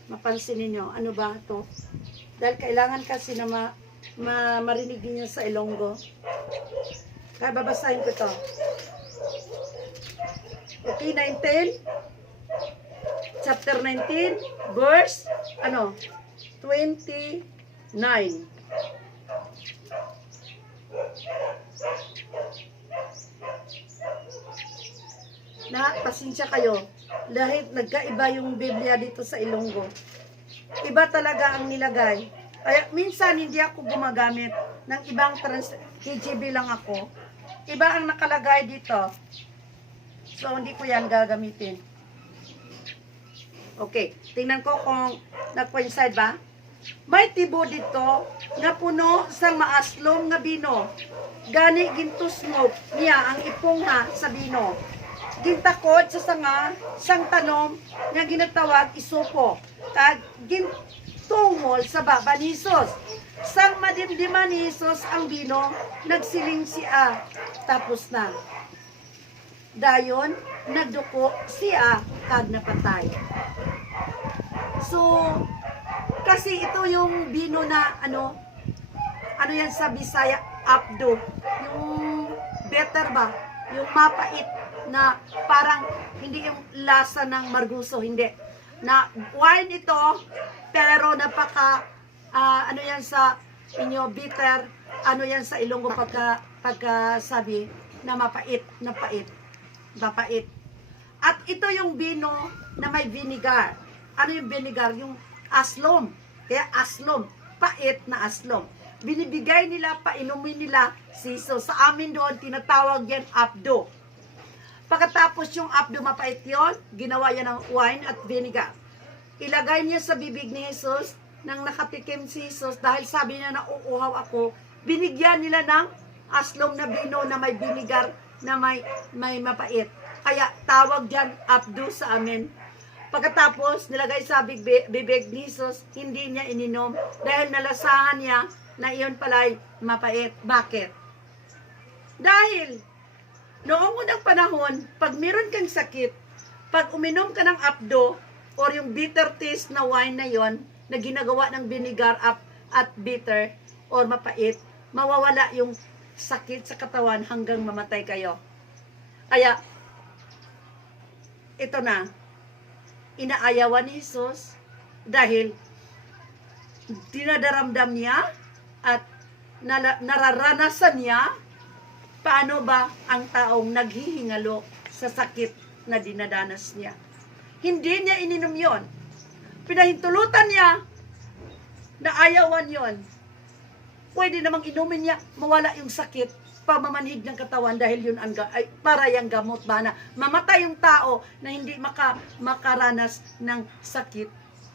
mapansin ninyo, ano ba ito? Dahil kailangan kasi na marinig niyo sa Ilonggo. Kaya babasahin ko to. Okay, 19. Chapter 19, verse, 29. Pasensya kayo. Dahil nagkaiba yung Biblia dito sa Ilonggo. Iba talaga ang nilagay. Kaya minsan hindi ako gumagamit ng ibang KJV lang ako. Iba ang nakalagay dito. So, hindi ko yan gagamitin. Okay, tingnan ko kung nag-coincide ba. May tibo dito nga puno sang maaslom nga bino. Gani gintusmog niya ang ipungha sa bino. Gintakod sa sanga sang tanom nga ginatawag isupo. Kag gintungol sa baba ni Jesus. Sang madimdiman ni Jesus ang bino, nagsiling siya. Tapos na. Dayon, nagduko siya kag napatay. So, kasi ito yung bino na ano yan sa Bisaya, abdo. Yung better ba? Yung mapait na parang hindi yung lasa ng marguso, hindi. Na wine ito, pero napaka, yan sa inyo, bitter, yan sa Ilonggo pagka sabi, na mapait, mapait. At ito yung bino na may vinegar. Ano yung vinegar? Yung aslom. Kaya aslom, pait na aslom. Binibigay nila, painumin nila si Jesus. Sa amin doon, tinatawag yan abdo. Pagkatapos yung abdo mapait yon, ginawa yan ng wine at vinegar. Ilagay niya sa bibig ni Jesus, nang nakatikim si Jesus, dahil sabi niya na uuhaw ako, binigyan nila ng aslom na bino na may vinegar na may mapait. Kaya tawag dyan abdo sa amin. Pagkatapos, nilagay sa bibig ni Jesus, hindi niya ininom dahil nalasahan niya na iyon pala'y mapait. Bakit? Dahil noong unang panahon, pag meron kang sakit, pag uminom ka ng abdo or yung bitter taste na wine na yon na ginagawa ng vinegar at bitter or mapait, mawawala yung sakit sa katawan hanggang mamatay kayo. Kaya, ito na, inaayawan ni Jesus dahil dinadaramdam niya at nararanasan niya paano ba ang taong naghihingalo sa sakit na dinadanas niya. Hindi niya ininom yon. Pinahintulutan niya na ayawan yon. Pwede namang inumin niya, mawala yung sakit, pamamanhid ng katawan dahil yun para yung gamot ba na mamatay yung tao na hindi makaranas ng sakit.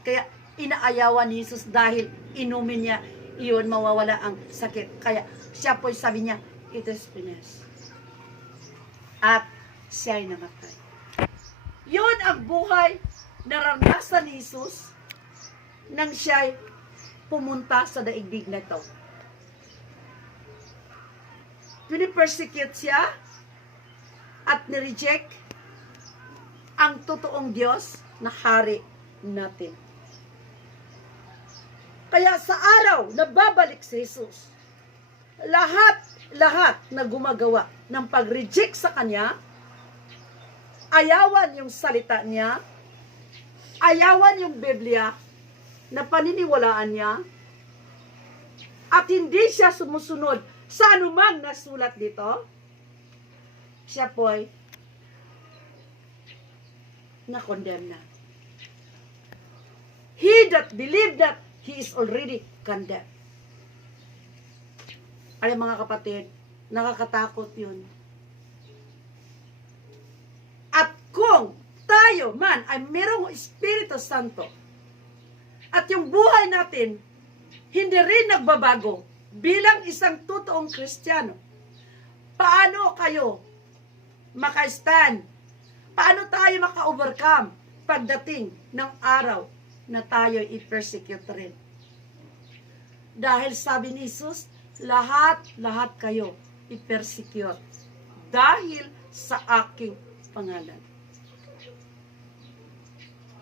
Kaya inaayawan ni Jesus dahil inumin niya iyon, mawawala ang sakit. Kaya siya po sabi niya, it is finished. At siya'y namatay. Yun ang buhay na naranasan ni Jesus nang siya'y pumunta sa daigdig na ito. Pinipersecute siya at nireject ang totoong Diyos na hari natin. Kaya sa araw na babalik si Jesus, lahat na gumagawa ng pag-reject sa Kanya, ayawan yung salita niya, ayawan yung Biblia na paniniwalaan niya, at hindi siya sumusunod sa anumang nasulat dito, siya po'y na-condemn na. He that believed that he is already condemned. Ay mga kapatid, nakakatakot yun. At kung tayo man ay mayroong Espiritu Santo at yung buhay natin hindi rin nagbabago bilang isang totoong Kristiyano, paano kayo maka-stand? Paano tayo maka-overcome pagdating ng araw na tayo i-persecute rin? Dahil sabi ni Jesus, lahat kayo i-persecute dahil sa aking pangalan.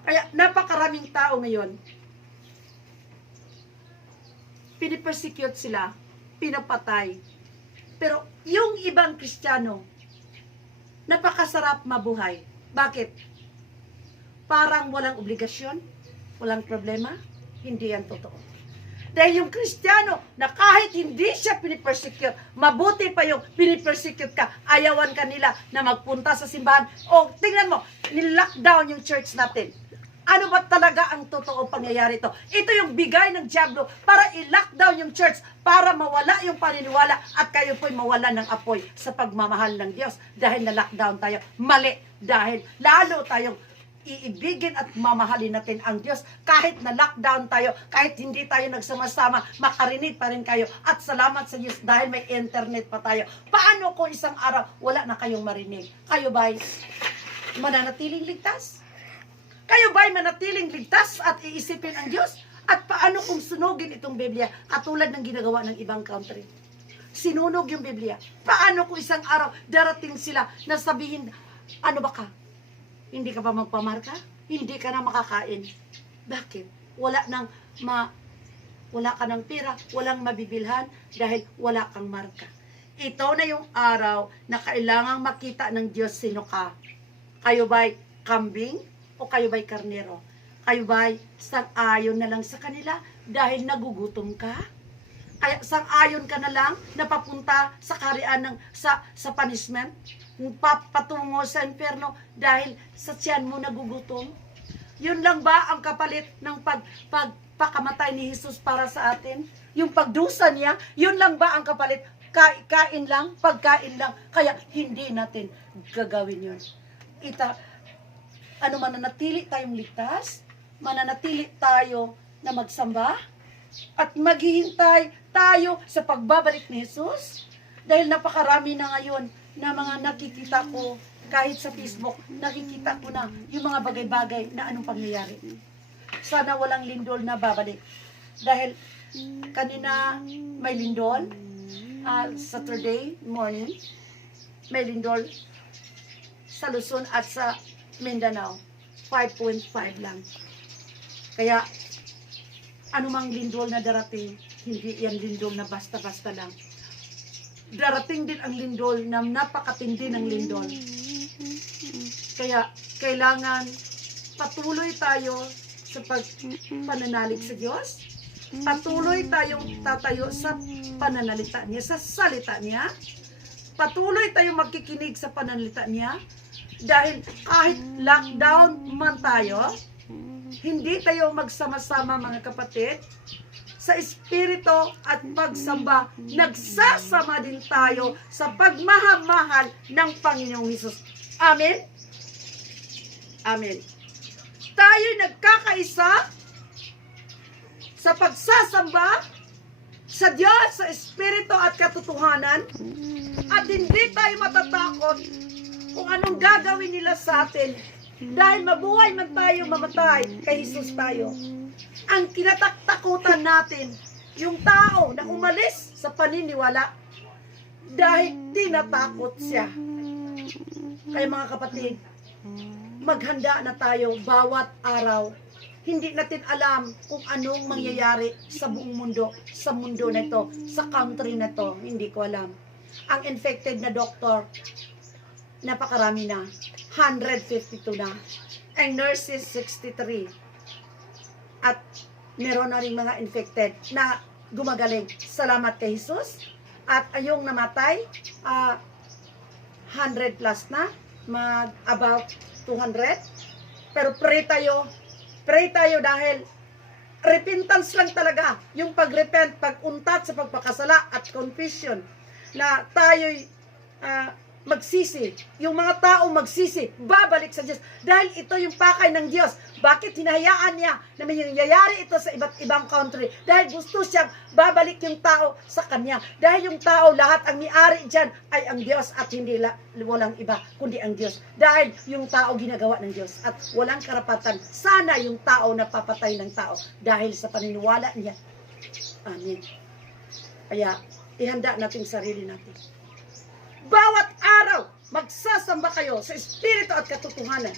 Kaya napakaraming tao ngayon, pinipersecute sila, pinapatay, Pero yung ibang Kristiyano, napakasarap mabuhay. Bakit? Parang walang obligasyon, walang problema. Hindi yan totoo. Dahil yung Kristiyano na kahit hindi siya pinipersecute, mabuti pa yung pinipersecute ka, ayawan ka nila na magpunta sa simbahan. O, tingnan mo, nilockdown yung church natin. Ano ba talaga ang totoong pangyayari ito? Ito yung bigay ng Diablo para i-lockdown yung church, para mawala yung paniniwala at kayo po'y mawala ng apoy sa pagmamahal ng Diyos. Dahil na-lockdown tayo, mali. Dahil lalo tayong iibigin at mamahalin natin ang Diyos. Kahit na-lockdown tayo, kahit hindi tayo nagsama-sama, makarinig pa rin kayo. At salamat sa Diyos dahil may internet pa tayo. Paano kung isang araw wala na kayong marinig? Kayo ba'y mananatiling ligtas? Kayo ba'y manatiling ligtas at iisipin ang Diyos? At paano kung sunugin itong Biblia katulad ng ginagawa ng ibang country? Sinunog yung Biblia. Paano kung isang araw darating sila na sabihin, ano ba ka? Hindi ka pa magpamarka? Hindi ka na makakain. Bakit? Wala ka ng pera, walang mabibilhan dahil wala kang marka. Ito na yung araw na kailangang makita ng Diyos sino ka. Kayo ba'y kambing? O kayo ba'y karnero? Kayo ba'y sang-ayon na lang sa kanila dahil nagugutom ka? Kaya sang-ayon ka na lang na papunta sa karian ng sa punishment? Patungo sa impyerno dahil sa tiyan mo nagugutom? Yun lang ba ang kapalit ng pagpakamatay ni Jesus para sa atin? Yung pagdusa niya, yun lang ba ang kapalit? Kain lang, pagkain lang. Kaya hindi natin gagawin yun. Mananatili tayong ligtas, mananatili tayo na magsamba, at maghihintay tayo sa pagbabalik ni Jesus. Dahil napakarami na ngayon na mga nakikita ko, kahit sa Facebook, nakikita ko na yung mga bagay-bagay na anong pangyayari. Sana walang lindol na babalik. Dahil kanina may lindol, Saturday morning, may lindol sa Luzon at sa Mindanao, 5.5 lang. Kaya, anumang lindol na darating, hindi yan lindol na basta-basta lang. Darating din ang lindol na napakatindi ng lindol. Kaya, kailangan patuloy tayo sa pananalig sa Diyos. Patuloy tayong tatayo sa pananalita niya, sa salita niya. Patuloy tayong magkikinig sa pananalita niya. Dahil kahit lockdown man tayo, hindi tayo magsama-sama mga kapatid. Sa espiritu at pagsamba, nagsasama din tayo sa pagmamahal ng Panginoong Hesus. Amen? Amen. Tayo nagkakaisa sa pagsasamba sa Diyos, sa espiritu at katotohanan, at hindi tayo matatakot kung anong gagawin nila sa atin. Dahil mabuhay man tayo, mamatay, kay Jesus tayo. Ang kinataktakutan natin, yung tao na umalis sa paniniwala dahil tinatakot siya. Kaya mga kapatid, maghanda na tayo bawat araw. Hindi natin alam kung anong mangyayari sa buong mundo, sa mundo na ito, sa country na ito. Hindi ko alam. Ang infected na doktor, napakarami na. 152 na. Ang nurses, 63. At meron na rin mga infected na gumagaling. Salamat kay Jesus. At yung namatay, 100 plus na. About 200. Pero pray tayo dahil repentance lang talaga. Yung pag-repent, pag-untat sa pagpakasala at confession na tayo'y magsisi. Yung mga tao magsisi, babalik sa Diyos. Dahil ito yung pakay ng Diyos. Bakit hinahayaan niya na may nangyayari ito sa iba't ibang country? Dahil gusto siyang babalik yung tao sa Kanya. Dahil yung tao, lahat ang may-ari dyan ay ang Diyos at hindi walang iba kundi ang Diyos. Dahil yung tao ginagawa ng Diyos at walang karapatan. Sana yung tao napapatay ng tao dahil sa paniniwala niya. Amen. Kaya, ihanda natin sarili natin. Bawat araw, magsasamba kayo sa espiritu at katotohanan.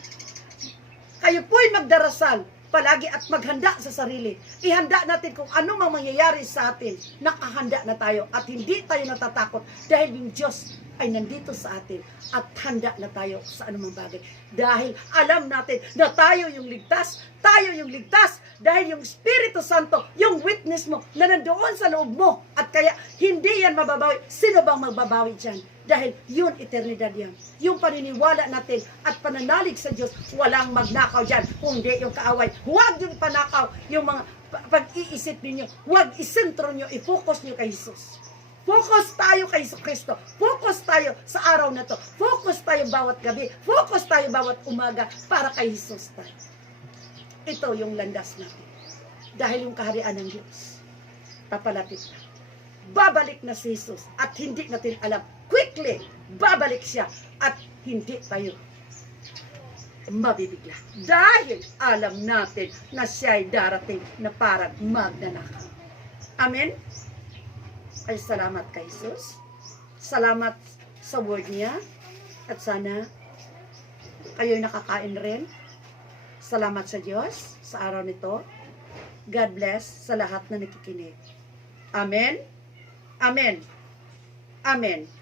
Kayo po'y magdarasal palagi at maghanda sa sarili. Ihanda natin kung ano mang mangyayari sa atin. Nakahanda na tayo at hindi tayo natatakot dahil yung Diyos ay nandito sa atin at handa na tayo sa anumang bagay. Dahil alam natin na tayo yung ligtas, dahil yung Espiritu Santo, yung witness mo na nandoon sa loob mo at kaya hindi yan mababawi. Sino bang magbabawi dyan? Dahil yun, eternidad yan. Yung paniniwala natin at pananalig sa Diyos, walang magnakaw dyan. Kundi yung kaaway, huwag yung panakaw, yung mga pag-iisip ninyo, huwag isentro nyo, i-focus nyo kay Jesus. Focus tayo kay Kristo. Focus tayo sa araw na to. Focus tayo bawat gabi. Focus tayo bawat umaga para kay Jesus tayo. Ito yung landas natin. Dahil yung kaharian ng Diyos, papalapit na. Babalik na si Jesus at hindi natin alam. Quickly, babalik siya at hindi tayo mabibigla. Dahil alam natin na siya ay darating na parang magnanakaw. Amen? Ay salamat kay Jesus. Salamat sa word niya. At sana kayo'y nakakain rin. Salamat sa Diyos sa araw nito. God bless sa lahat na nakikinig. Amen. Amen. Amen.